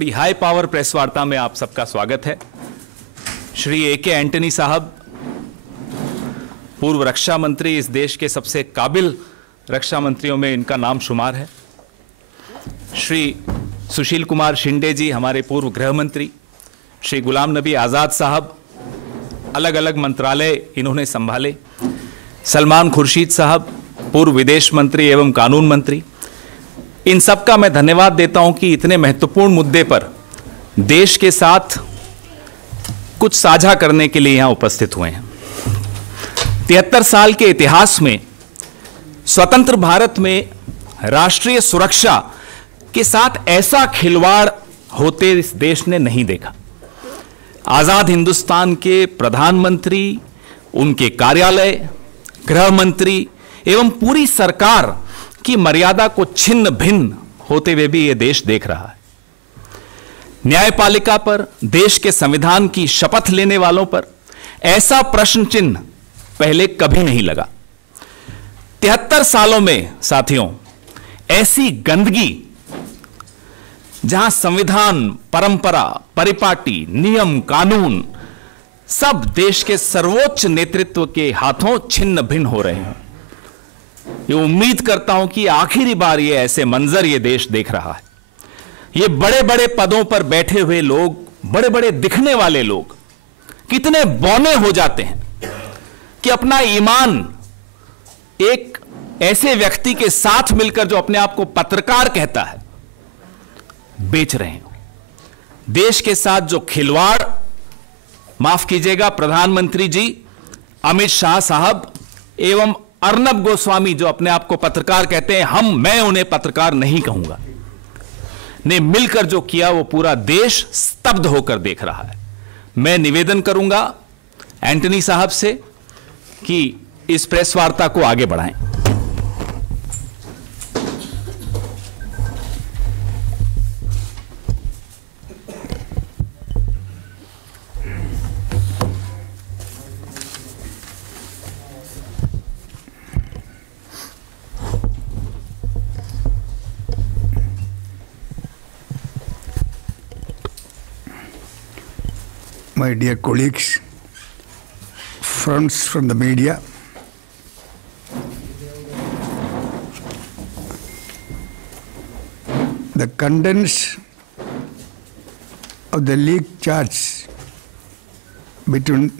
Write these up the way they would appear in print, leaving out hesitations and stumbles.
दी high power press वार्ता में आप सबका स्वागत है। श्री ए.के. एंटनी साहब, पूर्व रक्षा मंत्री, इस देश के सबसे काबिल रक्षा मंत्रियों में इनका नाम शुमार है। श्री सुशील कुमार शिंदे जी, हमारे पूर्व गृह मंत्री। श्री गुलाम नबी आज़ाद साहब, अलग अलग मंत्रालय इन्होंने संभाले। सलमान खुर्शीद साहब, पूर्व विदेश मंत्री एवं कानून मंत्री। इन सब का मैं धन्यवाद देता हूं कि इतने महत्वपूर्ण मुद्दे पर देश के साथ कुछ साझा करने के लिए यहां उपस्थित हुए हैं। 73 साल के इतिहास में स्वतंत्र भारत में राष्ट्रीय सुरक्षा के साथ ऐसा खिलवाड़ होते इस देश ने नहीं देखा। आजाद हिंदुस्तान के प्रधानमंत्री, उनके कार्यालय, गृह मंत्री एवं पूरी सरकार की मर्यादा को छिन्न भिन्न होते हुए भी यह देश देख रहा है। न्यायपालिका पर, देश के संविधान की शपथ लेने वालों पर ऐसा प्रश्न चिन्ह पहले कभी नहीं लगा। 73 सालों में साथियों, ऐसी गंदगी जहां संविधान, परंपरा, परिपाटी, नियम, कानून सब देश के सर्वोच्च नेतृत्व के हाथों छिन्न भिन्न हो रहे हैं। ये उम्मीद करता हूं कि आखिरी बार ये ऐसे मंजर ये देश देख रहा है। ये बड़े बड़े पदों पर बैठे हुए लोग, बड़े बड़े दिखने वाले लोग कितने बौने हो जाते हैं कि अपना ईमान एक ऐसे व्यक्ति के साथ मिलकर, जो अपने आप को पत्रकार कहता है, बेच रहे हैं। देश के साथ जो खिलवाड़, माफ कीजिएगा प्रधानमंत्री जी, अमित शाह साहब एवं अर्नब गोस्वामी, जो अपने आप को पत्रकार कहते हैं, मैं उन्हें पत्रकार नहीं कहूंगा, ने मिलकर जो किया वो पूरा देश स्तब्ध होकर देख रहा है। मैं निवेदन करूंगा एंटनी साहब से कि इस प्रेस वार्ता को आगे बढ़ाएं। My dear colleagues, friends from the media, the contents of the leaked charts between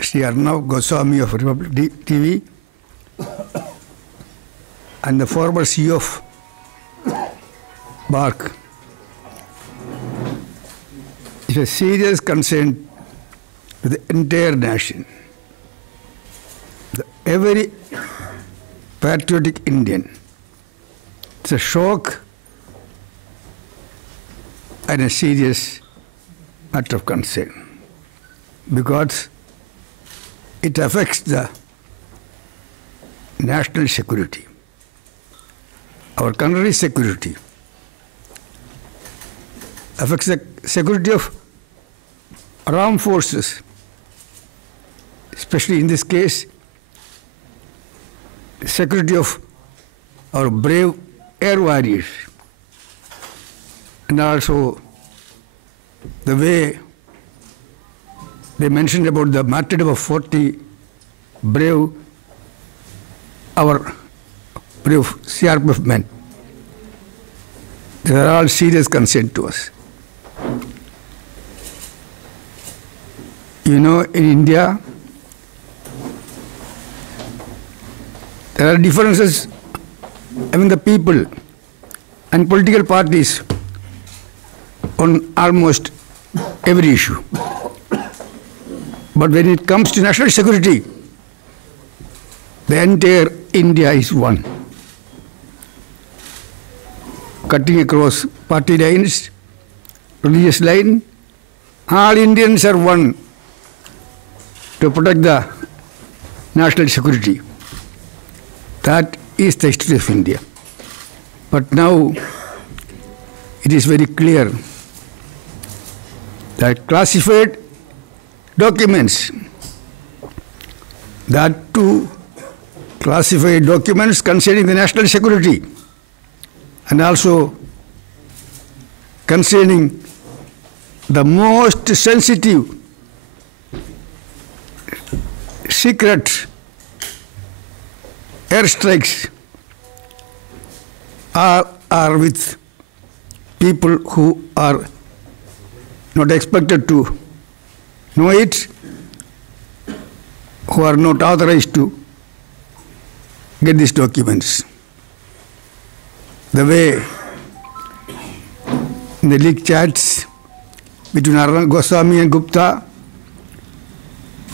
Sri Arnab Goswami of Republic TV and the former CEO of BARC is a serious concern to the entire nation. Every patriotic Indian, it's a shock and a serious matter of concern, because it affects the national security, our country's security, affects the security of armed forces, especially in this case, the security of our brave air warriors, and also the way they mentioned about the martyrdom of 40 brave, our brave CRPF men. They are all serious concern to us. You know, in India, there are differences among the people and political parties on almost every issue. But when it comes to national security, the entire India is one. Cutting across party lines, religious line, all Indians are one to protect the national security. That is the history of India. But now it is very clear that classified documents, that too classified documents concerning the national security, and also concerning the most sensitive, secret airstrikes are with people who are not expected to know it, who are not authorized to get these documents. The way in the leaked chats between Arnab Goswami and Gupta,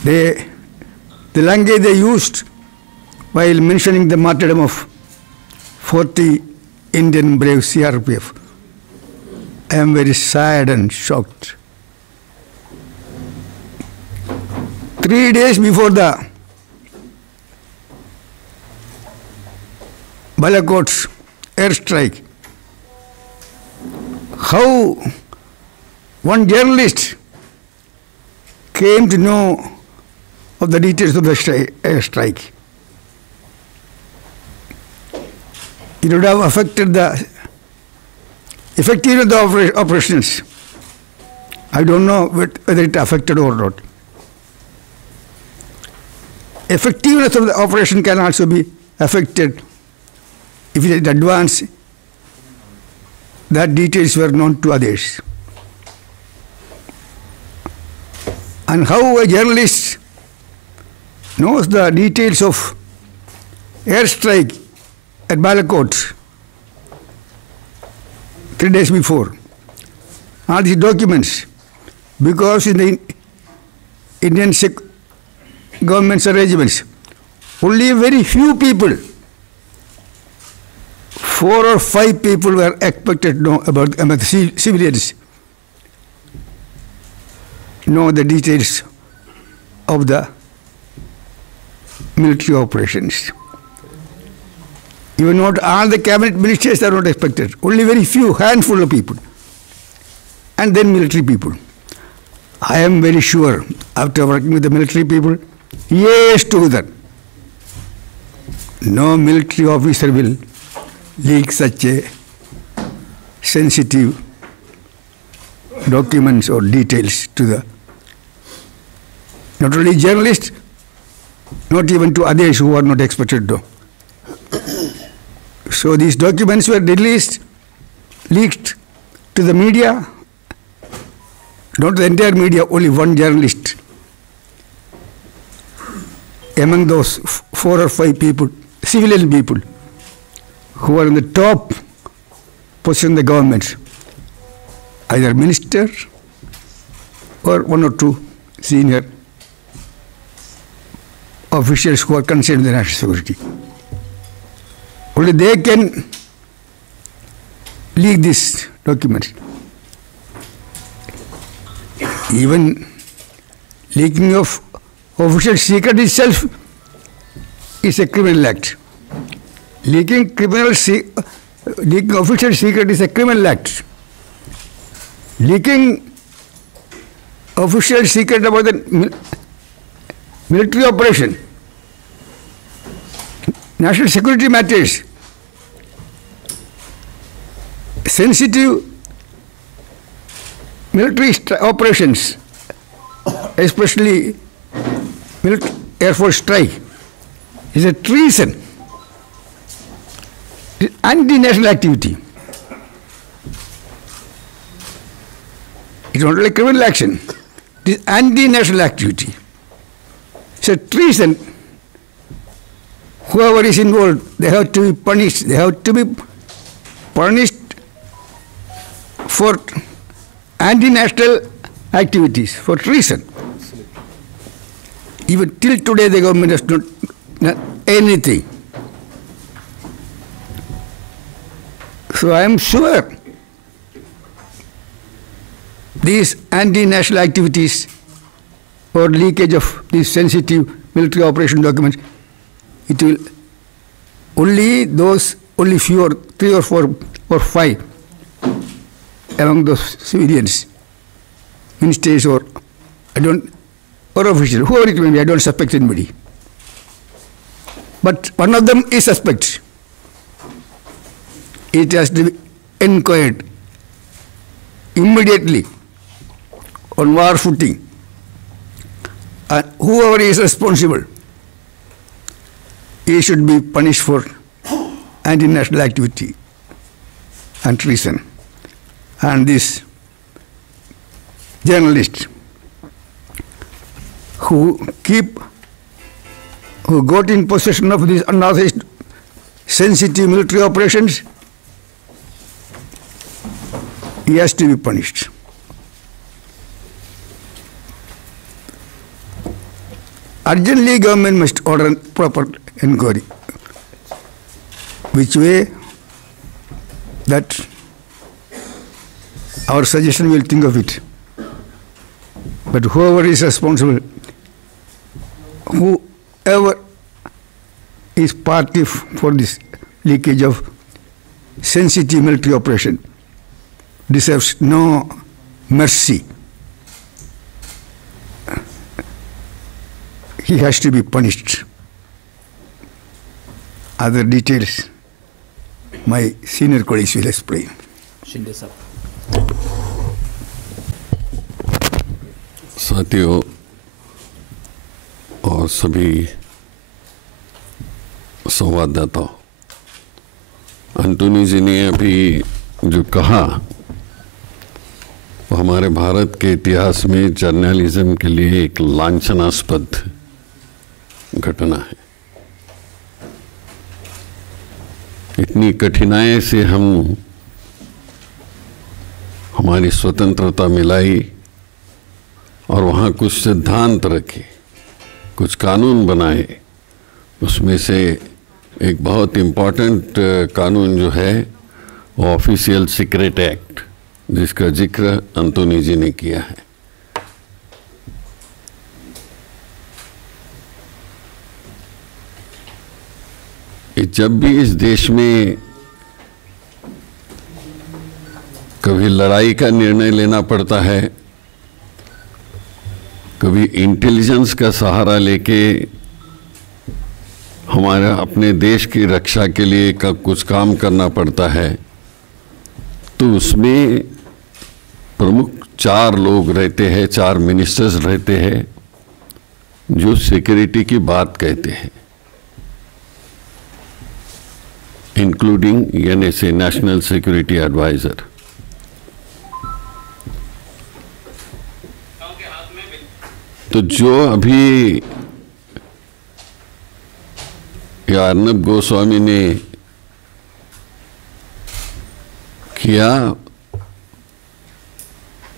the language they used while mentioning the martyrdom of 40 Indian brave CRPF, I am very sad and shocked. 3 days before the Balakot's airstrike, how one journalist came to know of the details of the airstrike. It would have affected the effectiveness of the operations. I don't know whether it affected or not. Effectiveness of the operation can also be affected if in advance that details were known to others. And how a journalist knows the details of airstrike at Balakot 3 days before, all these documents, because in the Indian government's arrangements, only very few people, 4 or 5 people were expected to know about the civilians, know the details of the military operations. Even not all the cabinet ministers are not expected. Only very few, handful of people. And then military people. I am very sure, after working with the military people, years together, no military officer will leak such a sensitive documents or details to the, not only journalists, not even to others who are not expected to. So these documents were released, leaked to the media, not the entire media, only one journalist. Among those 4 or 5 people, civilian people, who are in the top position in the government, either minister or 1 or 2 senior officials who are concerned with the national security. Only they can leak these documents. Even leaking of official secret itself is a criminal act. Leaking official secret is a criminal act. Leaking official secret about the military operation, national security matters, sensitive military operations, especially Air Force strike, is a treason. It is anti-national activity. It is not like criminal action. It is anti-national activity. It's a treason. Whoever is involved, they have to be punished. They have to be punished for anti-national activities, for treason. Even till today, the government has not done anything. So I am sure these anti-national activities or leakage of these sensitive military operation documents, it will only few or 3 or 4 or 5 among those civilians, ministers or officials, whoever it may be, I don't suspect anybody. But one of them is suspect. It has to be inquired immediately on war footing, and whoever is responsible, he should be punished for anti-national activity and treason. And this journalist who got in possession of these unauthorized sensitive military operations, he has to be punished. Urgently, government must order proper inquiry. Which way? That our suggestion will think of it. But whoever is responsible, whoever is party for this leakage of sensitive military operation deserves no mercy. He has to be punished. Other details, my senior colleagues will explain. Shinde साहब। साथियों और सभी संवाददाताओं, एंटोनी जी ने अभी जो कहा वो हमारे भारत के इतिहास में जर्नलिज्म के लिए एक लांछनास्पद घटना है। इतनी कठिनाई से हम हमारी स्वतंत्रता मिलाई और वहाँ कुछ सिद्धांत रखे, कुछ कानून बनाए। उसमें से एक बहुत इम्पोर्टेंट कानून जो है वो ऑफिशियल सीक्रेट एक्ट, जिसका जिक्र एंटोनी जी ने किया है। जब भी इस देश में कभी लड़ाई का निर्णय लेना पड़ता है, कभी इंटेलिजेंस का सहारा लेके हमारे अपने देश की रक्षा के लिए कुछ काम करना पड़ता है, तो उसमें प्रमुख 4 लोग रहते हैं, 4 मिनिस्टर्स रहते हैं जो सिक्योरिटी की बात कहते हैं, including NSA, national security adviser. तो जो अभी अर्नब गोस्वामी ने किया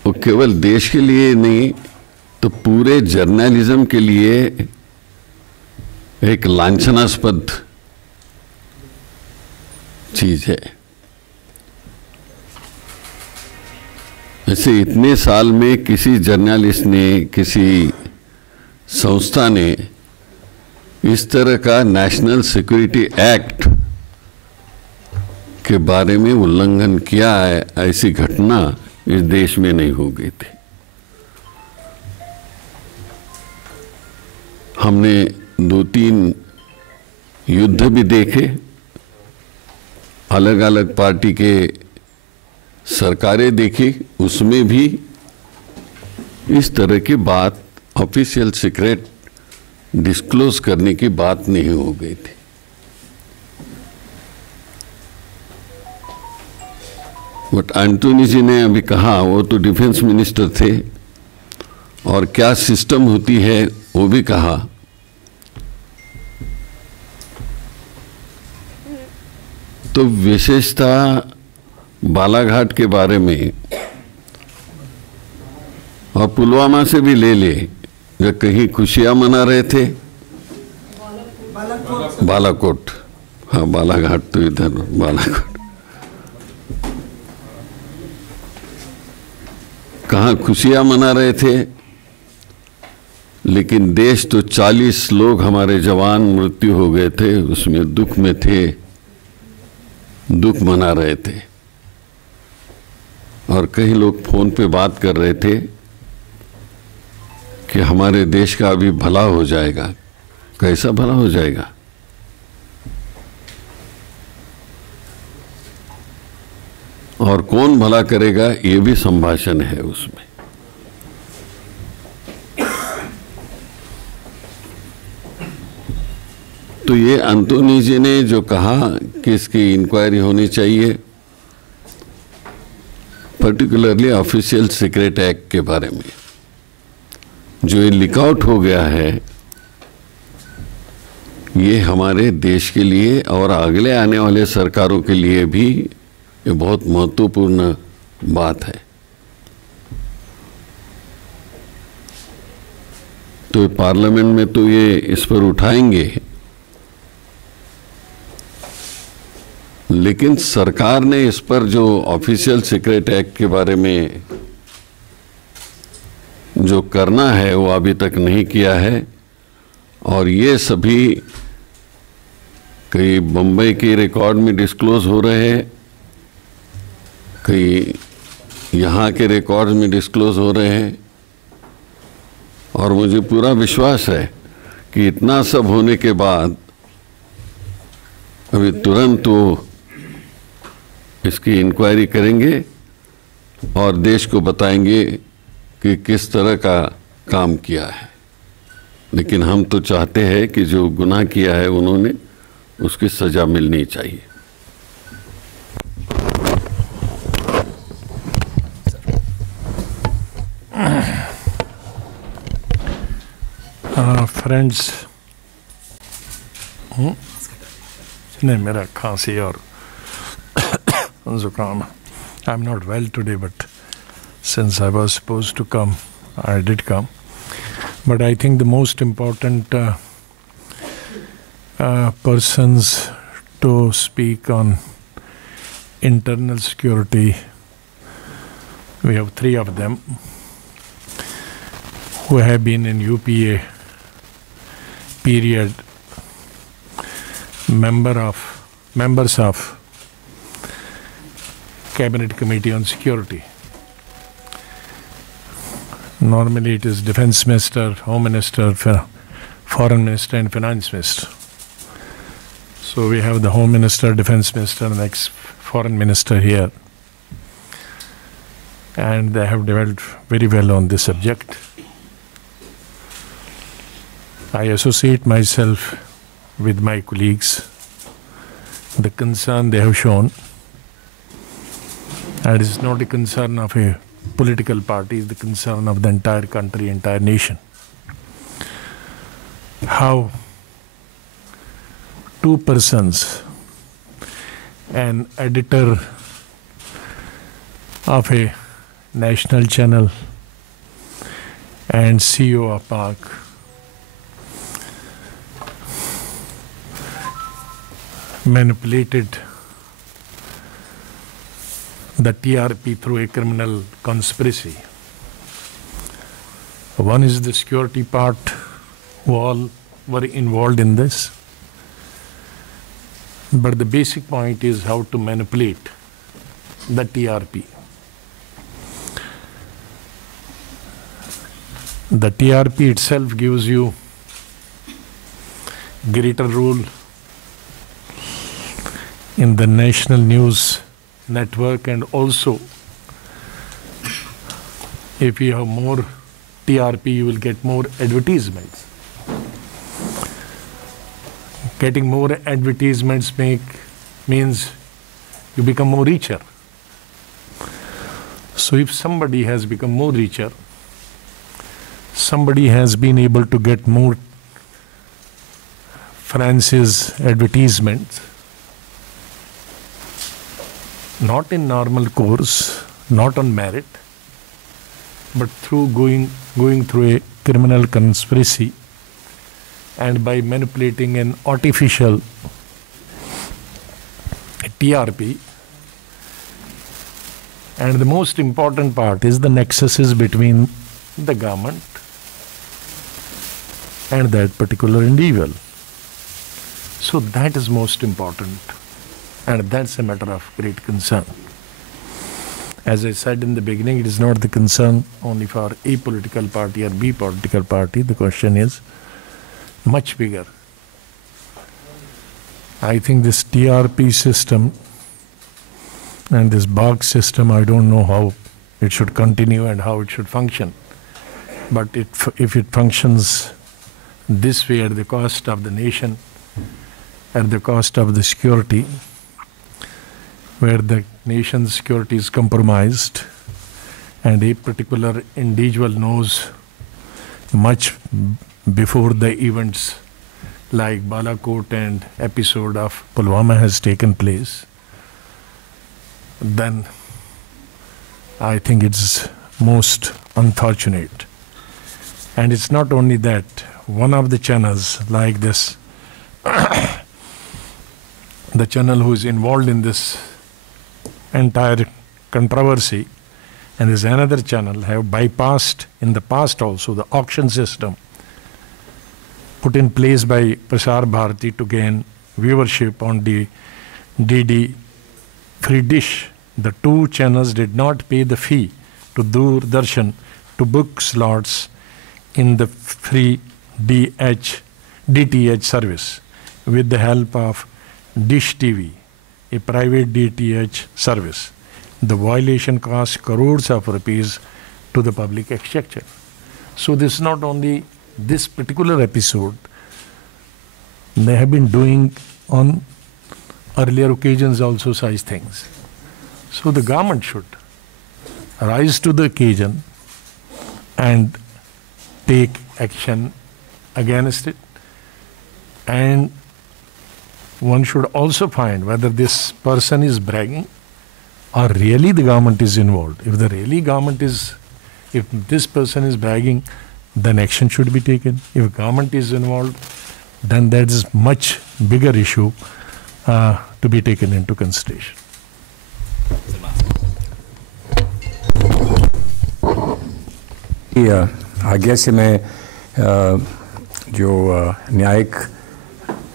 वो केवल देश के लिए नहीं तो पूरे जर्नलिज्म के लिए एक लांछनास्पद चीज है। ऐसे इतने साल में किसी जर्नलिस्ट ने, किसी संस्था ने इस तरह का नेशनल सिक्योरिटी एक्ट के बारे में उल्लंघन किया है, ऐसी घटना इस देश में नहीं हो गई थी। हमने 2-3 युद्ध भी देखे, अलग अलग पार्टी के सरकारें देखी, उसमें भी इस तरह की बात, ऑफिशियल सीक्रेट डिस्क्लोज करने की बात नहीं हो गई थी। बट एंटोनी जी ने अभी कहा, वो तो डिफेंस मिनिस्टर थे और क्या सिस्टम होती है वो भी कहा। तो विशेषता बालाघाट के बारे में और पुलवामा से भी ले ले, जब कहीं खुशियां मना रहे थे, बालाकोट, हाँ बालाघाट तो इधर, बालाकोट कहाँ खुशियां मना रहे थे, लेकिन देश तो 40 लोग हमारे जवान मृत्यु हो गए थे, उसमें दुख में थे, दुख मना रहे थे। और कई लोग फोन पे बात कर रहे थे कि हमारे देश का अभी भला हो जाएगा। कैसा भला हो जाएगा? और कौन भला करेगा ये भी संभाषण है उसमें। तो ये एंटोनी जी ने जो कहा कि इसकी इंक्वायरी होनी चाहिए, पर्टिकुलरली ऑफिशियल सीक्रेट एक्ट के बारे में जो ये लीक आउट हो गया है, ये हमारे देश के लिए और अगले आने वाले सरकारों के लिए भी ये बहुत महत्वपूर्ण बात है। तो पार्लियामेंट में तो ये इस पर उठाएंगे, लेकिन सरकार ने इस पर जो ऑफिशियल सीक्रेट एक्ट के बारे में जो करना है वो अभी तक नहीं किया है। और ये सभी कई बम्बई के रिकॉर्ड में डिस्क्लोज हो रहे हैं, कई यहाँ के रिकॉर्ड में डिस्क्लोज हो रहे हैं। और मुझे पूरा विश्वास है कि इतना सब होने के बाद अभी तुरंत वो इसकी इंक्वायरी करेंगे और देश को बताएंगे कि किस तरह का काम किया है। लेकिन हम तो चाहते हैं कि जो गुनाह किया है उन्होंने, उसकी सजा मिलनी चाहिए। फ्रेंड्स, नहीं, मेरा खांसी और जुकाम। I'm not well today, but since I was supposed to come, I did come. But I think the most important persons to speak on internal security, we have three of them who have been in UPA period, members of Cabinet Committee on Security. Normally it is Defense Minister, Home Minister, Foreign Minister and Finance Minister. So we have the Home Minister, Defense Minister and ex-Foreign Minister here. And they have developed very well on this subject. I associate myself with my colleagues, the concern they have shown. And it is not a concern of a political party, it's the concern of the entire country, entire nation. How two persons, an editor of a national channel and CEO of PAC, manipulated the TRP through a criminal conspiracy. One is the security part, who all were involved in this. But the basic point is how to manipulate the TRP. The TRP itself gives you greater role in the national news network, and also if you have more TRP you will get more advertisements. Getting more advertisements means you become more richer. So if somebody has become more richer, somebody has been able to get more France's advertisements, not in normal course, not on merit, but through going through a criminal conspiracy and by manipulating an artificial TRP. And the most important part is the nexuses between the government and that particular individual. So that is most important. And that's a matter of great concern. As I said in the beginning, it is not the concern only for a political party or B political party. The question is much bigger. I think this TRP system And this box system, I don't know how it should continue and how it should function. But if it functions this way at the cost of the nation, at the cost of the security, where the nation's security is compromised, and a particular individual knows much before the events like Balakot and episode of Pulwama has taken place, then I think it's most unfortunate. And it's not only that, one of the channels like this, the channel who is involved in this entire controversy, and there's another channel have bypassed in the past also the auction system put in place by Prasar Bharati to gain viewership on the DD free dish. The two channels did not pay the fee to Doordarshan to book slots in the free DTH service with the help of Dish TV, a private DTH service. The violation cost crores of rupees to the public exchequer. So this is not only this particular episode, they have been doing on earlier occasions also such things. So the government should rise to the occasion and take action against it. And one should also find whether this person is bragging or really the government is involved. If the really government is, if this person is bragging, then action should be taken. If government is involved, then that is much bigger issue to be taken into consideration. आगे से मैं जो न्यायिक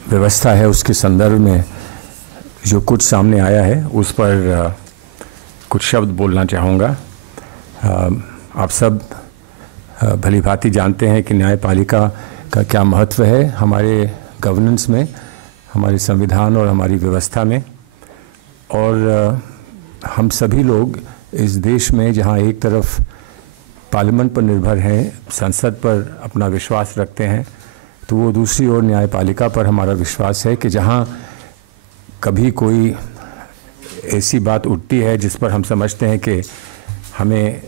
व्यवस्था है उसके संदर्भ में जो कुछ सामने आया है उस पर कुछ शब्द बोलना चाहूँगा। आप सब भली भांति जानते हैं कि न्यायपालिका का क्या महत्व है हमारे गवर्नेंस में, हमारे संविधान और हमारी व्यवस्था में। और हम सभी लोग इस देश में जहाँ एक तरफ पार्लियामेंट पर निर्भर हैं, संसद पर अपना विश्वास रखते हैं, तो वो दूसरी ओर न्यायपालिका पर हमारा विश्वास है कि जहाँ कभी कोई ऐसी बात उठती है जिस पर हम समझते हैं कि हमें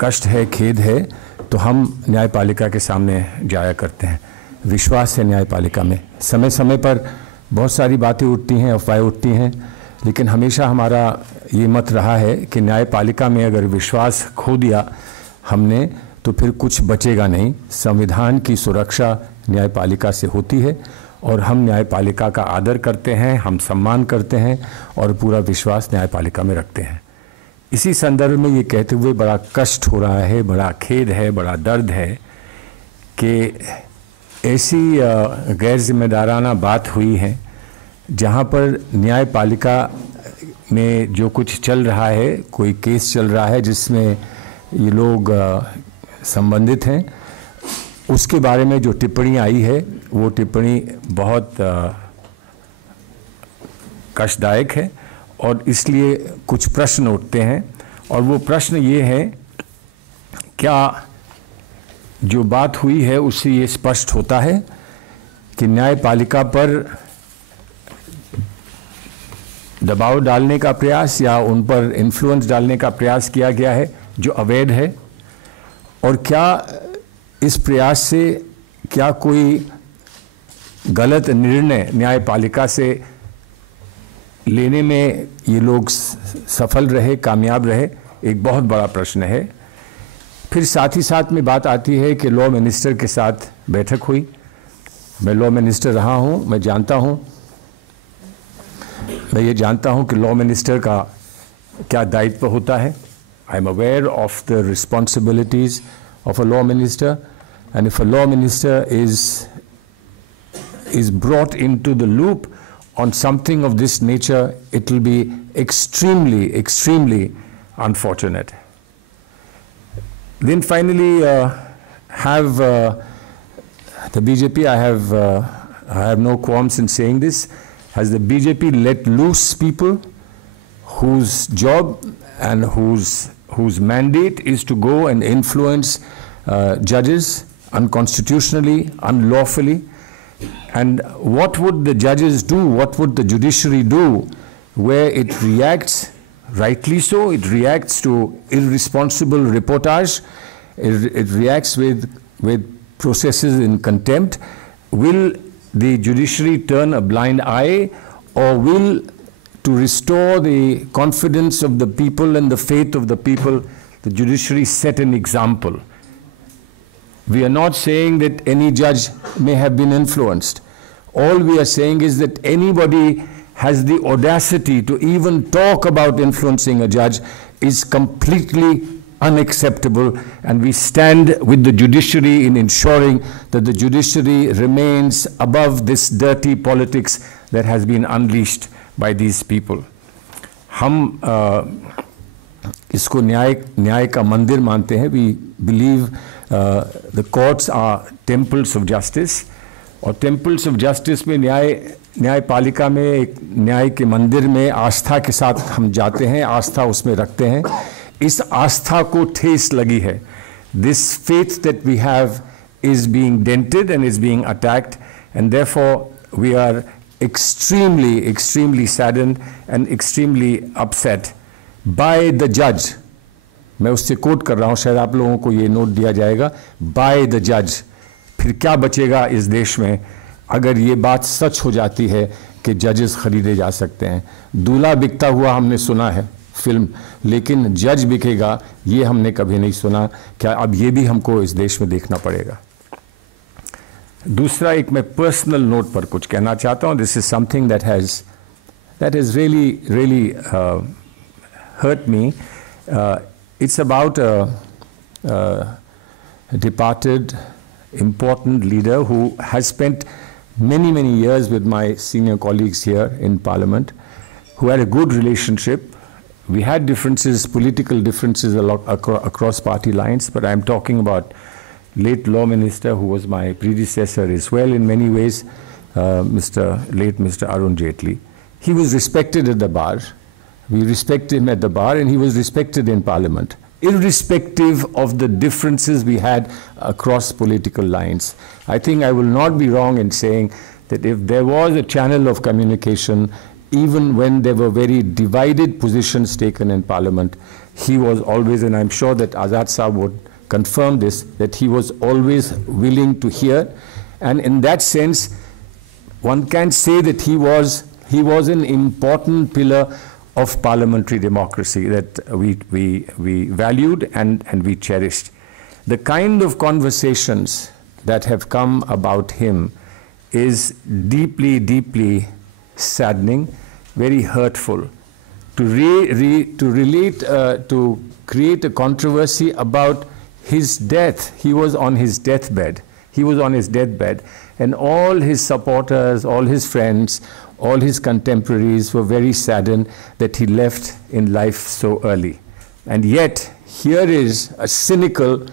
कष्ट है, खेद है, तो हम न्यायपालिका के सामने जाया करते हैं। विश्वास है न्यायपालिका में। समय समय पर बहुत सारी बातें उठती हैं, अफवाहें उठती हैं, लेकिन हमेशा हमारा ये मत रहा है कि न्यायपालिका में अगर विश्वास खो दिया हमने तो फिर कुछ बचेगा नहीं। संविधान की सुरक्षा न्यायपालिका से होती है और हम न्यायपालिका का आदर करते हैं, हम सम्मान करते हैं और पूरा विश्वास न्यायपालिका में रखते हैं। इसी संदर्भ में ये कहते हुए बड़ा कष्ट हो रहा है, बड़ा खेद है, बड़ा दर्द है कि ऐसी गैर जिम्मेदाराना बात हुई है जहाँ पर न्यायपालिका में जो कुछ चल रहा है, कोई केस चल रहा है जिसमें ये लोग संबंधित हैं, उसके बारे में जो टिप्पणी आई है वो टिप्पणी बहुत कष्टदायक है और इसलिए कुछ प्रश्न उठते हैं। और वो प्रश्न ये है, क्या जो बात हुई है उससे ये स्पष्ट होता है कि न्यायपालिका पर दबाव डालने का प्रयास या उन पर इन्फ्लुएंस डालने का प्रयास किया गया है जो अवैध है, और क्या इस प्रयास से क्या कोई गलत निर्णय न्यायपालिका से लेने में ये लोग सफल रहे, कामयाब रहे, एक बहुत बड़ा प्रश्न है। फिर साथ ही साथ में बात आती है कि लॉ मिनिस्टर के साथ बैठक हुई। मैं लॉ मिनिस्टर रहा हूँ, मैं जानता हूँ, मैं ये जानता हूँ कि लॉ मिनिस्टर का क्या दायित्व होता है। I am aware of the responsibilities of a law minister, and if a law minister is brought into the loop on something of this nature, it will be extremely unfortunate. Then finally have the BJP, I have no qualms in saying this, has the BJP let loose people whose job and whose mandate is to go and influence judges unconstitutionally, unlawfully. And what would the judges do? What would the judiciary do where it reacts, rightly so, it reacts to irresponsible reportage, it reacts with processes in contempt? Will the judiciary turn a blind eye, or will, to restore the confidence of the people and the faith of the people, the judiciary set an example? We are not saying that any judge may have been influenced. All we are saying is that anybody has the audacity to even talk about influencing a judge is completely unacceptable, and we stand with the judiciary in ensuring that the judiciary remains above this dirty politics that has been unleashed by these people. हम इसको न्याय का मंदिर मानते हैं. We believe the courts are temples of justice, और temples of justice में न्यायपालिका में एक न्याय के मंदिर में आस्था के साथ हम जाते हैं, आस्था उसमें रखते हैं. इस आस्था को ठेस लगी है. This faith that we have is being dented and is being attacked, and therefore we are extremely saddened and extremely upset by the judge. मैं उससे कोट कर रहा हूँ, शायद आप लोगों को ये नोट दिया जाएगा. By the judge. फिर क्या बचेगा इस देश में अगर ये बात सच हो जाती है कि जजेस खरीदे जा सकते हैं? दूल्हा बिकता हुआ हमने सुना है फिल्म, लेकिन जज बिकेगा ये हमने कभी नहीं सुना. क्या अब ये भी हमको इस देश में देखना पड़ेगा? दूसरा, एक मैं पर्सनल नोट पर कुछ कहना चाहता हूँ. This is something that has really hurt me. It's about a departed important leader who has spent many years with my senior colleagues here in Parliament, who had a good relationship. We had differences, political differences across party lines, but I'm talking about late law minister who was my predecessor as well in many ways, late Mr. Arun Jaitley. He was respected at the bar. We respect him at the bar, and he was respected in Parliament, irrespective of the differences we had across political lines. I think I will not be wrong in saying that if there was a channel of communication, even when there were very divided positions taken in Parliament, he was always, and I'm sure that Azad Saab would confirm this, that he was always willing to hear. And in that sense, one can say that he was an important pillar of parliamentary democracy that we valued and we cherished. The kind of conversations that have come about him is deeply saddening, very hurtful. To create a controversy about his death. He was on his deathbed. And all his supporters, all his friends, all his contemporaries were very saddened that he left in life so early. And yet, here is a cynical,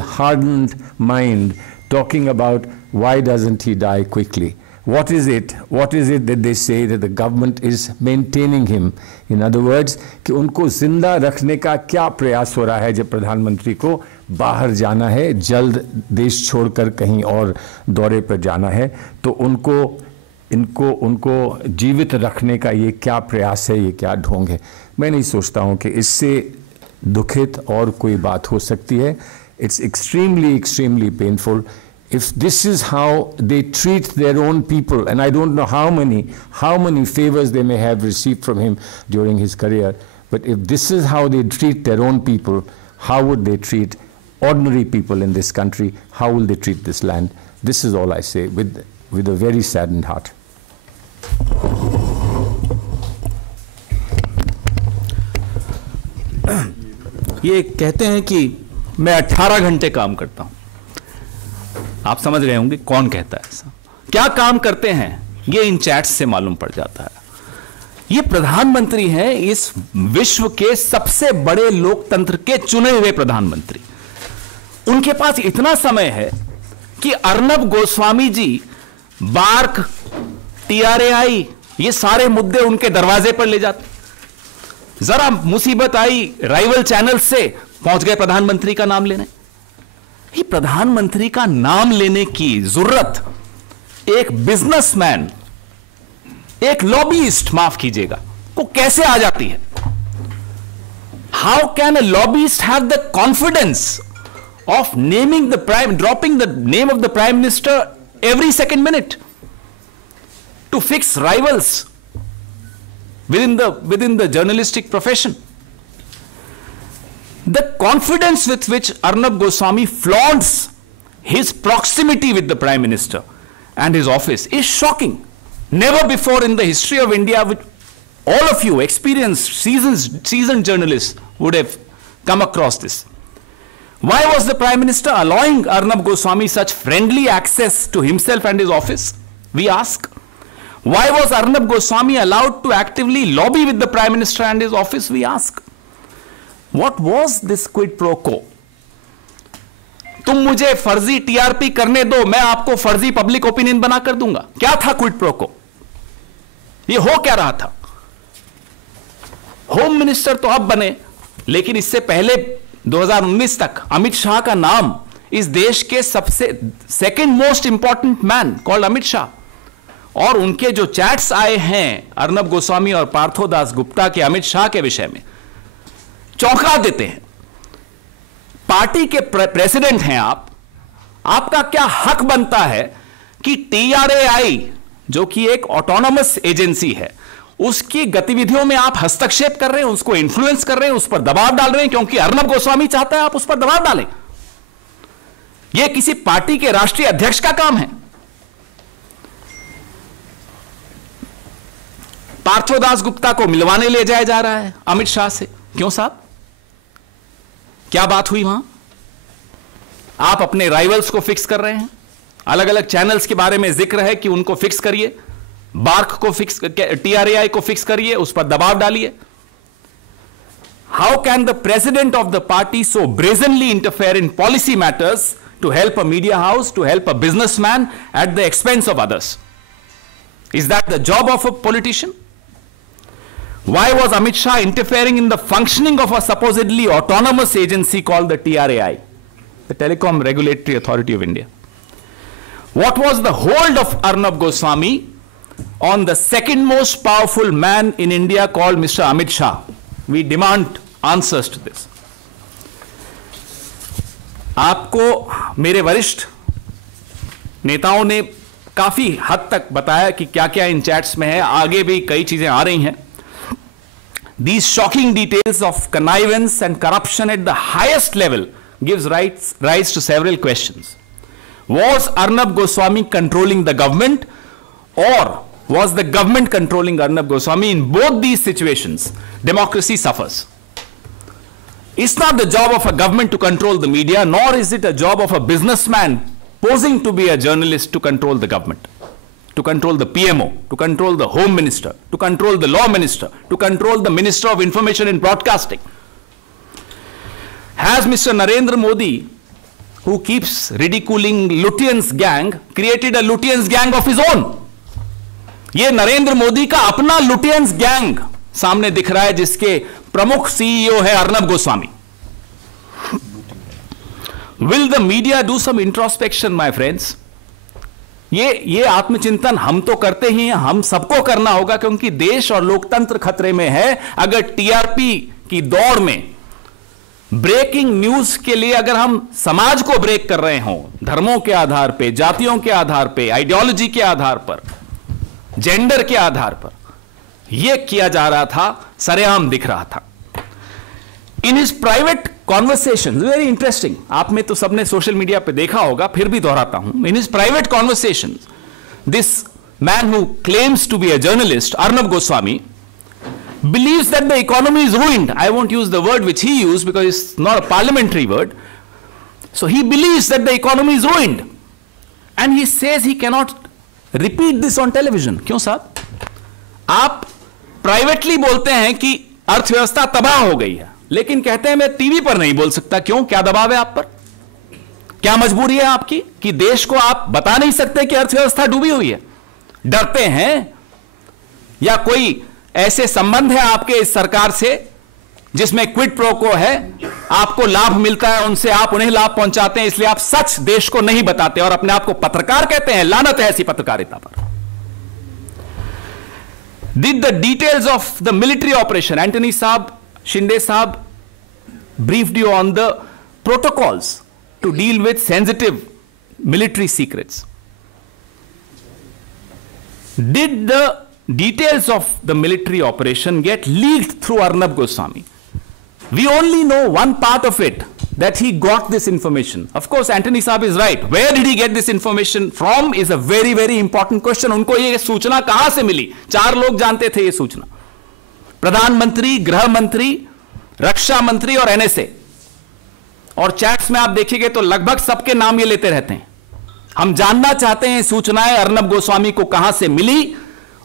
hardened mind talking about why doesn't he die quickly? What is it that they say that the government is maintaining him? In other words, कि उनको जिंदा रखने का क्या प्रयास हो रहा है जब प्रधानमंत्री को बाहर जाना है, जल्द देश छोड़कर कहीं और दौरे पर जाना है, तो उनको जीवित रखने का ये क्या प्रयास है, ये क्या ढोंग है? मैं नहीं सोचता हूँ कि इससे दुखित और कोई बात हो सकती है. It's extremely painful. If this is how they treat their own people, and I don't know how many favors they may have received from him during his career, but if this is how they treat their own people, how would they treat ordinary people in this country? How will they treat this land? This is all I say with a very saddened heart. ये कहते हैं कि मैं 18 घंटे काम करता हूं. आप समझ रहे होंगे कौन कहता है ऐसा, क्या काम करते हैं, ये इन चैट्स से मालूम पड़ जाता है. ये प्रधानमंत्री हैं इस विश्व के सबसे बड़े लोकतंत्र के चुने हुए प्रधानमंत्री. उनके पास इतना समय है कि अर्नब गोस्वामी जी, बार्क, TRAI, ये सारे मुद्दे उनके दरवाजे पर ले जाते. जरा मुसीबत आई राइवल चैनल से पहुंच गए प्रधानमंत्री का नाम लेने। ये प्रधानमंत्री का नाम लेने की जरूरत एक बिजनेसमैन, एक लॉबीइस्ट, माफ कीजिएगा, को कैसे आ जाती है? How can a lobbyist have the confidence of dropping the name of the Prime Minister every second minute to fix rivals within the journalistic profession? The confidence with which Arnab Goswami flaunts his proximity with the Prime Minister and his office is shocking. Never before in the history of India, with all of you experienced, seasoned journalists would have come across this. Why was the Prime Minister allowing Arnab Goswami such friendly access to himself and his office? We ask. Why was Arnab Goswami allowed to actively lobby with the Prime Minister and his office? We ask. What was this quid pro quo? तुम मुझे फर्जी TRP करने दो, मैं आपको फर्जी public opinion बना कर दूंगा। क्या था क्विड प्रो को? ये हो क्या रहा था? होम मिनिस्टर तो अब बने, लेकिन इससे पहले 2019 तक अमित शाह का नाम इस देश के सबसे second most important man called Amit Shah, और उनके जो चैट्स आए हैं अर्नब गोस्वामी और पार्थोदास गुप्ता के अमित शाह के विषय में चौंका देते हैं। पार्टी के प्रेसिडेंट हैं आप, आपका क्या हक बनता है कि TRAI जो कि एक ऑटोनोमस एजेंसी है, उसकी गतिविधियों में आप हस्तक्षेप कर रहे हैं, उसको इन्फ्लुएंस कर रहे हैं, उस पर दबाव डाल रहे हैं क्योंकि अर्नब गोस्वामी चाहता है आप उस पर दबाव डालें। यह किसी पार्टी के राष्ट्रीय अध्यक्ष का काम है। पार्थोदास गुप्ता को मिलवाने ले जाया जा रहा है अमित शाह से। क्यों साहब, क्या बात हुई वहां? आप अपने राइवल्स को फिक्स कर रहे हैं। अलग अलग चैनल्स के बारे में जिक्र है कि उनको फिक्स करिए, बार्क को फिक्स, TRAI को फिक्स करिए, उस पर दबाव डालिए। How can the president of the party so brazenly interfere in policy matters to help a media house, to help a businessman at the expense of others? Is that the job of a politician? Why was Amit Shah interfering in the functioning of a supposedly autonomous agency called the TRAI, the Telecom Regulatory Authority of India? What was the hold of Arnab Goswami on the second most powerful man in India called Mr. Amit Shah? We demand answers to this. आपको मेरे वरिष्ठ नेताओं ने काफी हद तक बताया कि क्या क्या इन चैट्स में है, आगे भी कई चीजें आ रही हैं। These shocking details of connivance and corruption at the highest level gives rise to several questions. Was Arnab Goswami controlling the government, or was the government controlling Arnab Goswami? In both these situations, democracy suffers. It's not the job of a government to control the media, nor is it a job of a businessman posing to be a journalist to control the government, to control the PMO, to control the Home Minister, to control the Law Minister, to control the Minister of Information and Broadcasting. Has Mr. Narendra Modi, who keeps ridiculing Lutyens gang, created a Lutyens gang of his own? ये नरेंद्र मोदी का अपना Lutyens gang सामने दिख रहा है, जिसके प्रमुख CEO है Arnab Goswami. Will the media do some introspection, my friends? ये आत्मचिंतन हम तो करते ही हैं, हम सबको करना होगा, क्योंकि देश और लोकतंत्र खतरे में है। अगर TRP की दौड़ में ब्रेकिंग न्यूज के लिए अगर हम समाज को ब्रेक कर रहे हों, धर्मों के आधार पे, जातियों के आधार पे, आइडियोलॉजी के आधार पर, जेंडर के आधार पर यह किया जा रहा था, सरेआम दिख रहा था। इन his private conversation, very interesting, आप में तो सबने सोशल मीडिया पे देखा होगा, फिर भी दोहराता हूं। In his private conversation, this man who claims to be a journalist, Arnab Goswami, believes that the economy is ruined. I won't use the word which he used because it's not a parliamentary word. So he believes that the economy is ruined, and he says he cannot repeat this on television. क्यों साहब? आप privately बोलते हैं कि अर्थव्यवस्था तबाह हो गई है, लेकिन कहते हैं मैं टीवी पर नहीं बोल सकता। क्यों? क्या दबाव है आप पर? क्या मजबूरी है आपकी कि देश को आप बता नहीं सकते कि अर्थव्यवस्था डूबी हुई है? डरते हैं, या कोई ऐसे संबंध है आपके इस सरकार से जिसमें क्विड प्रो को है, आपको लाभ मिलता है उनसे, आप उन्हें लाभ पहुंचाते हैं, इसलिए आप सच देश को नहीं बताते और अपने आप को पत्रकार कहते हैं। लानत है ऐसी पत्रकारिता पर। Did the details of the military operation, Antony Saab, Shinde Saab briefed you on the protocols to deal with sensitive military secrets. Did the details of the military operation get leaked through Arnab Goswami? We only know one part of it, that he got this information. Of course, Antony Saab is right. Where did he get this information from is a very, very important question. उनको ये सूचना कहां से मिली? 4 लोग जानते थे ये सूचना, प्रधानमंत्री, गृह मंत्री, रक्षा मंत्री और NSA। और चैट्स में आप देखिएगा तो लगभग सबके नाम ये लेते रहते हैं। हम जानना चाहते हैं सूचनाएं अर्नब गोस्वामी को कहां से मिली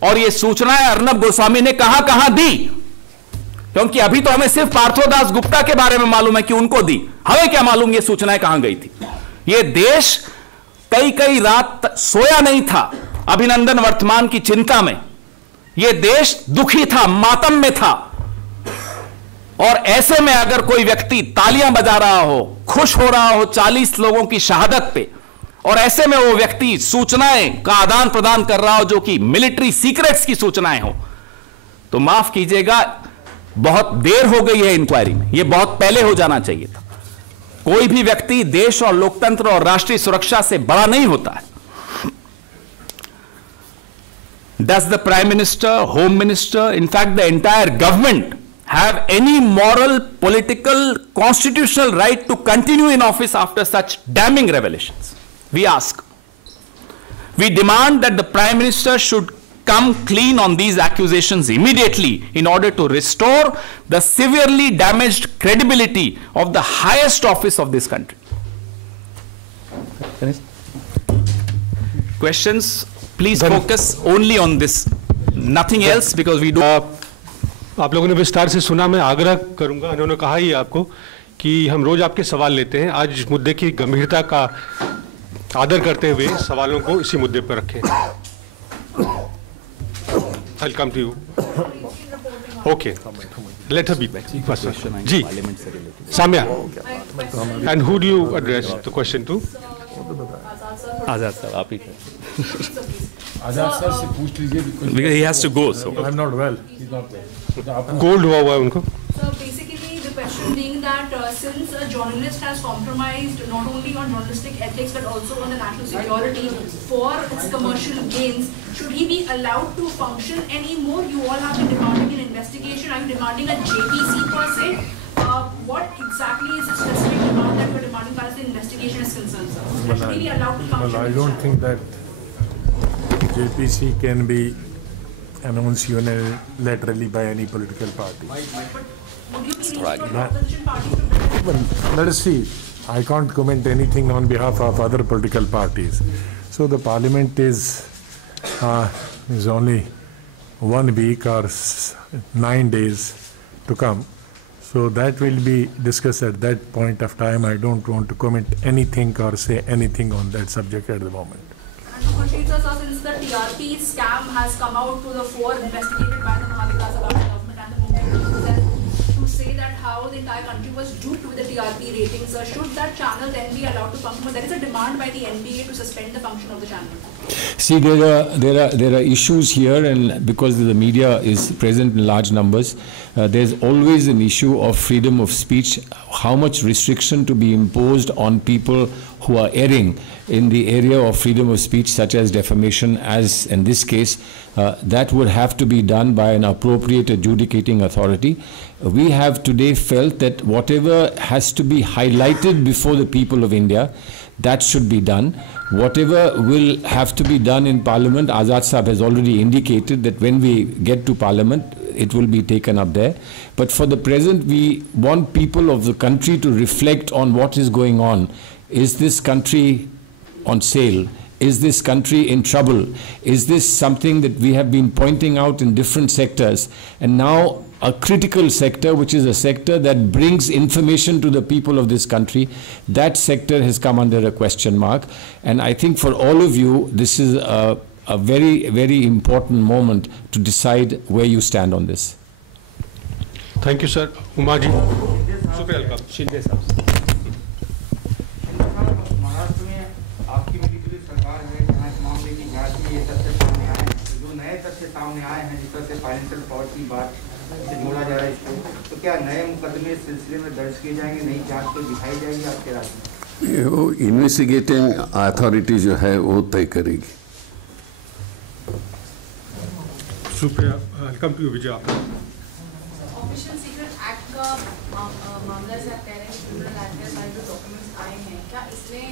और ये सूचनाएं अर्नब गोस्वामी ने कहां कहां दी, क्योंकि अभी तो हमें सिर्फ पार्थोदास गुप्ता के बारे में मालूम है कि उनको दी, हमें क्या मालूम ये सूचनाएं कहां गई थी। ये देश कई कई रात सोया नहीं था अभिनंदन वर्तमान की चिंता में। ये देश दुखी था, मातम में था। और ऐसे में अगर कोई व्यक्ति तालियां बजा रहा हो, खुश हो रहा हो 40 लोगों की शहादत पे, और ऐसे में वो व्यक्ति सूचनाएं का आदान प्रदान कर रहा हो जो कि मिलिट्री सीक्रेट्स की सूचनाएं हो, तो माफ कीजिएगा, बहुत देर हो गई है इंक्वायरी में। यह बहुत पहले हो जाना चाहिए था। कोई भी व्यक्ति देश और लोकतंत्र और राष्ट्रीय सुरक्षा से बड़ा नहीं होता है। Does the Prime Minister, Home Minister, in fact the entire government have any moral, political, constitutional right to continue in office after such damning revelations? We ask. We demand that the Prime Minister should come clean on these accusations immediately in order to restore the severely damaged credibility of the highest office of this country. Questions? Please focus only on this, nothing else, because we do. आप लोगों ने विस्तार से सुना। मैं आग्रह करूंगा, उन्होंने कहा ही आपको कि हम रोज आपके सवाल लेते हैं, आज मुद्दे की गंभीरता का आदर करते हुए सवालों को इसी मुद्दे पर रखें। I'll come to you. Okay. Let her be back. Ji. Samya. And who do you address the question to? Azad sir, आप ही आजाद सर से पूछ लीजिए, because he has to go. So I'm not well. Cold हुआ है उनको। So basically the question being that since a journalist has compromised not only on journalistic ethics but also on the national security for its commercial gains, should he be allowed to function anymore? You all have been demanding an investigation. Are you demanding a JPC per se? What exactly is the specific demand that you are demanding as far as the investigation is concerned, sir? Should he be allowed to function? Well, I don't think that JPC can be announced unilaterally by any political party. Would you be reaching out to opposition parties to bring it? Well, let us see. I can't comment anything on behalf of other political parties. So the parliament is only 1 week or 9 days to come. So that will be discussed at that point of time. I don't want to comment anything or say anything on that subject at the moment. And Khurshid sir, since the TRP scam has come out to the fore, investigated by the Mahavikas government and the movement to say that how the entire country was duped with the TRP ratings, should that channel then be allowed to function? There is a demand by the NBA to suspend the function of the channel. See, there are issues here, and because the media is present in large numbers, there's always an issue of freedom of speech, how much restriction to be imposed on people who are erring in the area of freedom of speech, such as defamation, as in this case, that would have to be done by an appropriate adjudicating authority. We have today felt that whatever has to be highlighted before the people of India, that should be done. Whatever will have to be done in Parliament, Azad Sahab has already indicated that when we get to Parliament, it will be taken up there. But for the present, we want people of the country to reflect on what is going on. Is this country on sale? Is this country in trouble? Is this something that we have been pointing out in different sectors? And now a critical sector, which is a sector that brings information to the people of this country, that sector has come under a question mark. And I think for all of you, this is a very, very important moment to decide where you stand on this. Thank you sir. Uma ji, शुक्रिया। शिंदे साहब, महाराष्ट्र में आपकी मिलीजुली सरकार है, जहाँ इस मामले की जांच में ये तथ्य सामने आए हैं, तो जो नए तथ्य सामने आए हैं जिस तरह से फाइनेंशियल फ्रॉड की बात से जोड़ा जा रहा है इसको, तो क्या नए मुकदमे इस सिलसिले में दर्ज किए जाएंगे, नई जांच को दिखाई जाएगी आपके राज्य में? वो इन्वेस्टिगेटिंग अथॉरिटी जो है वो तय करेगी। शुक्रिया। वेलकम टू विजय। आप ऑफिशियल सीक्रेट एक्ट का मामला से आप कह रहे हैं कि क्रिमिनल एक्ट के सारे जो डॉक्यूमेंट्स आए हैं, क्या इसमें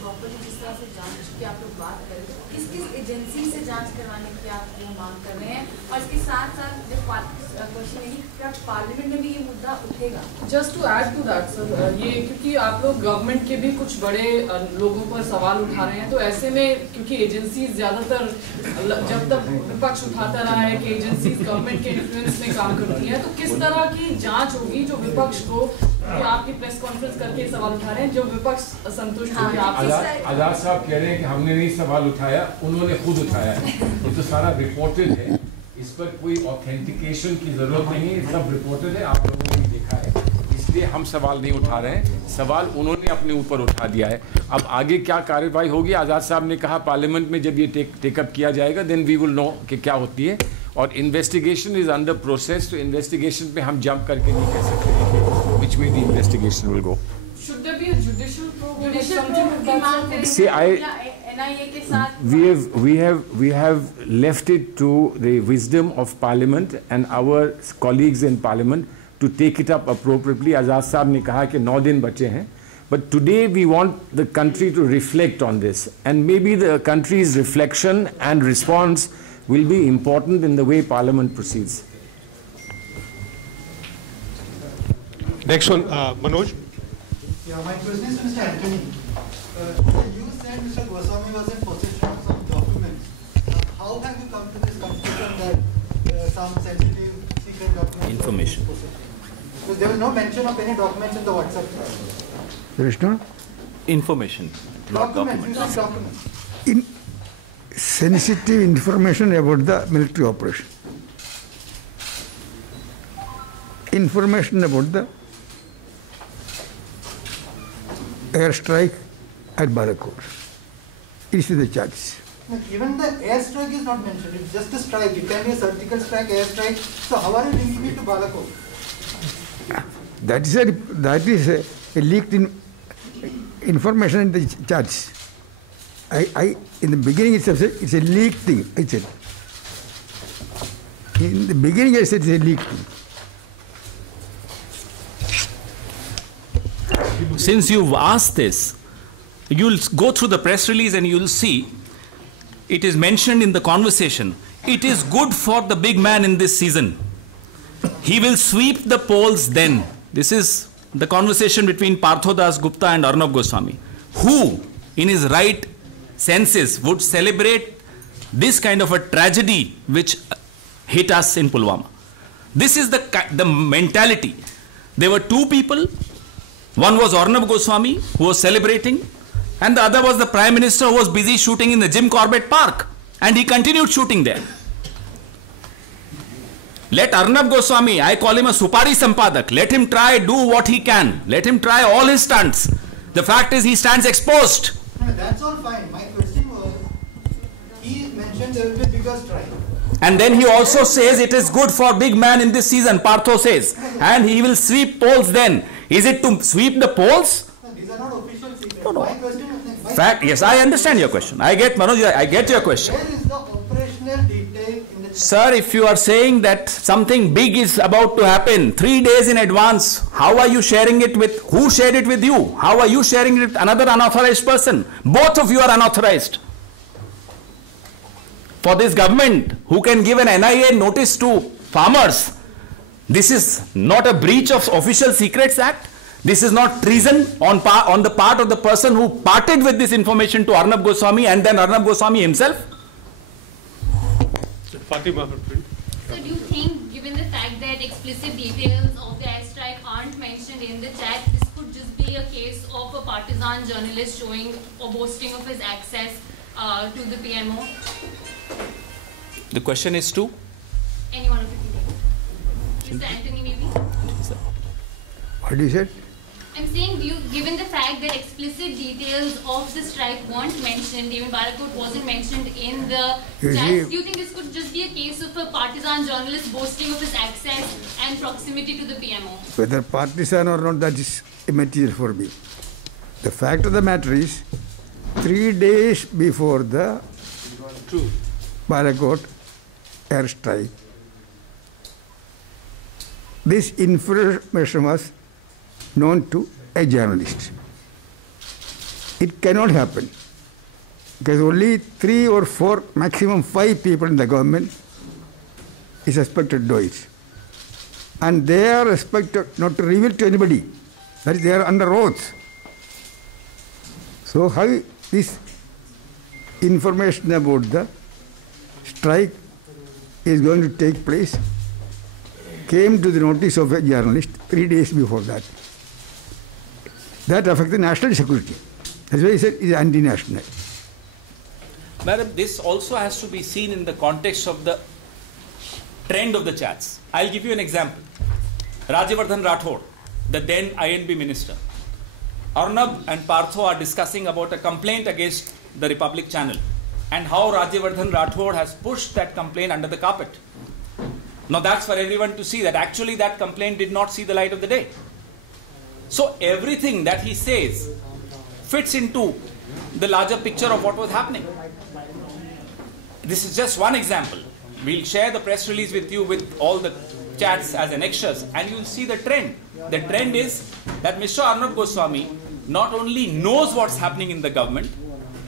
प्रॉपर्ली जिस तरह से जांच की आप लोग बात करें तो किस किस एजेंसी से जांच करवाने की आप ये मांग कर रहे हैं, और इसके साथ साथ जो क्वेश्चन है कि क्या पार्लियामेंट में भी ये मुद्दा उठेगा? Just to add to that sir, ये क्योंकि आप लोग गवर्नमेंट के भी कुछ बड़े लोगों पर सवाल उठा रहे हैं, तो ऐसे में क्योंकि एजेंसीज ज़्यादातर जब तक विपक्ष उठाता रहा है कि एजेंसीज गवर्नमेंट के इन्फ्लुएंस में काम करती हैं, तो किस तरह की जांच होगी जो विपक्ष को, कि आपकी प्रेस कॉन्फ्रेंस करके सवाल उठा रहे हैं, जो विपक्ष असंतुष्ट हो गया? आजाद साहब कह रहे हैं कि हमने नहीं सवाल उठाया, उन्होंने खुद उठाया है। ये तो सारा रिपोर्टेड है, इस पर कोई ऑथेंटिकेशन की जरूरत नहीं है, सब रिपोर्टेड है, आप लोगों ने भी देखा है, इसलिए हम सवाल नहीं उठा रहे हैं, सवाल उन्होंने अपने ऊपर उठा दिया है। अब आगे क्या कार्रवाई होगी, आज़ाद साहब ने कहा पार्लियामेंट में जब ये टेकअप किया जाएगा देन वी विल नो कि क्या होती है, और इन्वेस्टिगेशन इज अंडर प्रोसेस, तो इन्वेस्टिगेशन पे हम जंप करके नहीं कह सकते which way the investigation will go. Should there be a judicial probe or something like that? See, NIA के साथ we have left it to the wisdom of Parliament and our colleagues in Parliament to take it up appropriately. Azad Saab ने कहा कि 9 दिन बचे हैं, but today we want the country to reflect on this, and maybe the country's reflection and response will be important in the way Parliament proceeds. Next one, Manoj. Yeah, my question is to Mr. Anthony. You said Mr. Goswami was in possession of some documents. How have you come to this conclusion that some sensitive secret documents? Information. Because there was no mention of any documents in the WhatsApp chat. There is no information, not documents. Documents. Sensitive information about the military operation. Information about the airstrike at Balakot. It is the charges. No, even the airstrike is not mentioned. It's just a strike. It can be a surgical strike, airstrike. So how are you linking it to Balakot? That is a leaked information in the charges. In the beginning itself said it's a leaked thing. I said. In the beginning I said it's a leaked thing. Since you've asked this, you'll go through the press release and you'll see it is mentioned in the conversation. It is good for the big man in this season. He will sweep the polls then. This is the conversation between Partho Das Gupta and Arnab Goswami. Who, in his right senses, would celebrate this kind of a tragedy which hit us in Pulwama? This is the mentality. There were two people. One was Arnab Goswami, who was celebrating, and the other was the Prime Minister, who was busy shooting in the Jim Corbett Park, and he continued shooting there. Let Arnab Goswami, I call him a Supari Sampadak, let him try, do what he can, let him try all his stunts. The fact is he stands exposed. No, that's all fine. My question was, he mentioned there will be a bigger strike. And then he also says it is good for big man in this season, Partho says, and he will sweep polls then. Is it to sweep the polls? No, these are not official secrets. No. My question is, Fact, yes, I understand your question. I get, Manoj, I get your question. where is the operational detail in the Sir, if you are saying that something big is about to happen 3 days in advance, how are you sharing it with, who shared it with you? How are you sharing it with another unauthorized person? Both of you are unauthorized. For this government, who can give an NIA notice to farmers, this is not a breach of Official Secrets Act. This is not treason on the part of the person who parted with this information to Arnab Goswami and then Arnab Goswami himself. Fatima. So do you think, given the fact that explicit details of the airstrike aren't mentioned in the chat, this could just be a case of a partisan journalist showing or boasting of his access to the PMO? The question is to? Any one of you can take it. Mr. Anthony, maybe? What you said? I'm saying, given the fact that explicit details of the strike weren't mentioned, even Balakot wasn't mentioned in the chats, do you think this could just be a case of a partisan journalist boasting of his access and proximity to the PMO? Whether partisan or not, that is immaterial for me. The fact of the matter is, 3 days before the Balakot airstrike, this information was known to a journalist. It cannot happen because only 3 or 4, maximum 5 people in the government is expected to do it. And they are expected not to reveal to anybody. That is, they are under oath. So how this information about the strike is going to take place came to the notice of a journalist 3 days before that. That affects national security. That's why he said it is anti-national. Madam, this also has to be seen in the context of the trend of the chats. I'll give you an example. Rajyavardhan Rathod, the then INB minister. Arnab and Partho are discussing about a complaint against the Republic channel and how Rajyavardhan Rathod has pushed that complaint under the carpet. Now that's for everyone to see that actually that complaint did not see the light of the day. So everything that he says fits into the larger picture of what was happening. This is just one example. We'll share the press release with you with all the chats as annexures and you'll see the trend. The trend is that Mr. Arnab Goswami not only knows what's happening in the government,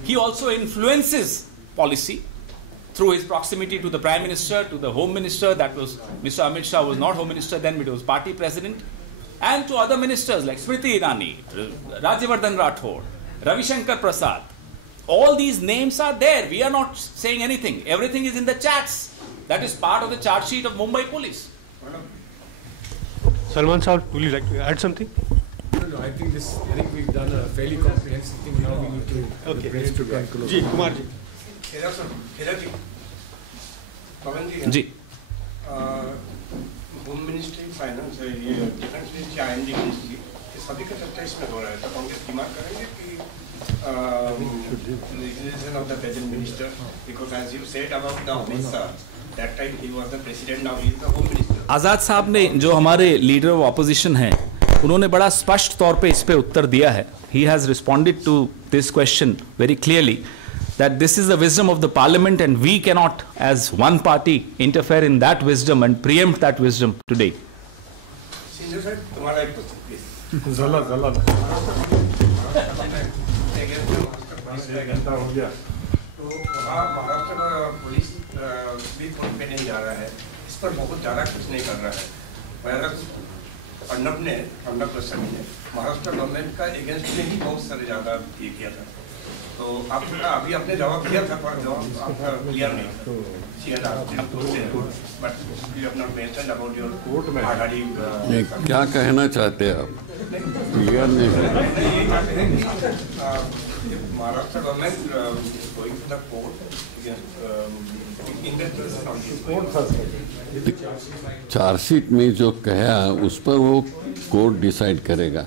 he also influences policy through his proximity to the Prime Minister, to the Home Minister. That was Mr. Amit Shah was not Home Minister then, but he was party president. And to other ministers like Smriti Irani, Rajyavardhan Rathod, Ravi Shankar Prasad. All these names are there. We are not saying anything. Everything is in the chats. That is part of the charge sheet of Mumbai Police. Salman Saab, would you like to add something? No, I think we've done a fairly comprehensive thing. Now we need to bring to conclude. Ji, Kumar ji. Ji. Home ministry, finance, ये defence ministry, IND ministry, ये सभी का चर्चा इसमें हो रहा है. तो कांग्रेस डिमांड करेंगे कि resignation of the present minister, because as you said about the Amit Shah, that time he was the president, now he is the home minister. आजाद साहब ने जो हमारे लीडर ऑफ ऑपोजिशन हैं, उन्होंने बड़ा स्पष्ट तौर पे इस पे उत्तर दिया है. He has responded to this question very clearly. That this is the wisdom of the parliament and we cannot as one party interfere in that wisdom and preempt that wisdom today. Senior sir, तुम्हारा एक question please. Zala. हो गया. तो वहाँ Maharashtra police भी court पे नहीं जा रहा है. इस पर बहुत ज़्यादा कुछ नहीं कर रहा है. अर्नब गोस्वामी ने महाराष्ट्र गवर्नमेंट का अगेंस्ट में ही बहुत सारे ज़्यादा ये किया था. तो आप अभी आपने जवाब दिया था, पर जवाब आपका क्लियर नहीं था. क्या कहना चाहते हैं आप? क्लियर नहीं है. Maharashtra government going to the court, chargesheet में जो कहा उस पर वो कोर्ट डिसाइड करेगा,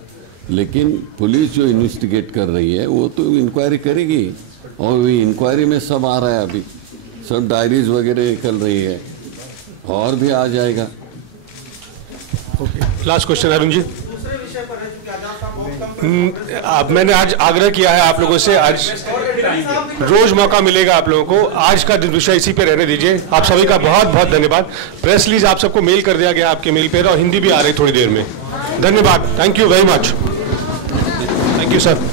लेकिन पुलिस जो इन्वेस्टिगेट कर रही है वो तो इंक्वायरी करेगी और इंक्वायरी में सब आ रहा है. अभी सब डायरीज वगैरह निकल रही है और भी आ जाएगा. Last question Arun ji. अब मैंने आज आग्रह किया है आप लोगों से, आज रोज मौका मिलेगा आप लोगों को. आज का विषय इसी पे रहने दीजिए. आप सभी का बहुत बहुत धन्यवाद. प्रेस रिलीज आप सबको मेल कर दिया गया आपके मेल पे और हिंदी भी आ रही थोड़ी देर में. धन्यवाद. Thank you very much. Thank you sir.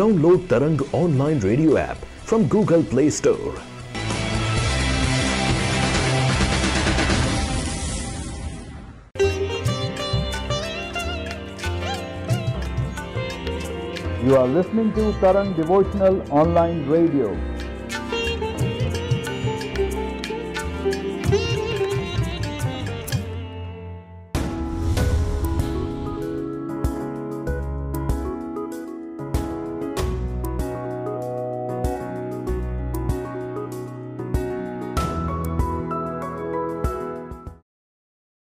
Download Tarang online radio app from Google Play Store. You are listening to Tarang Devotional Online Radio.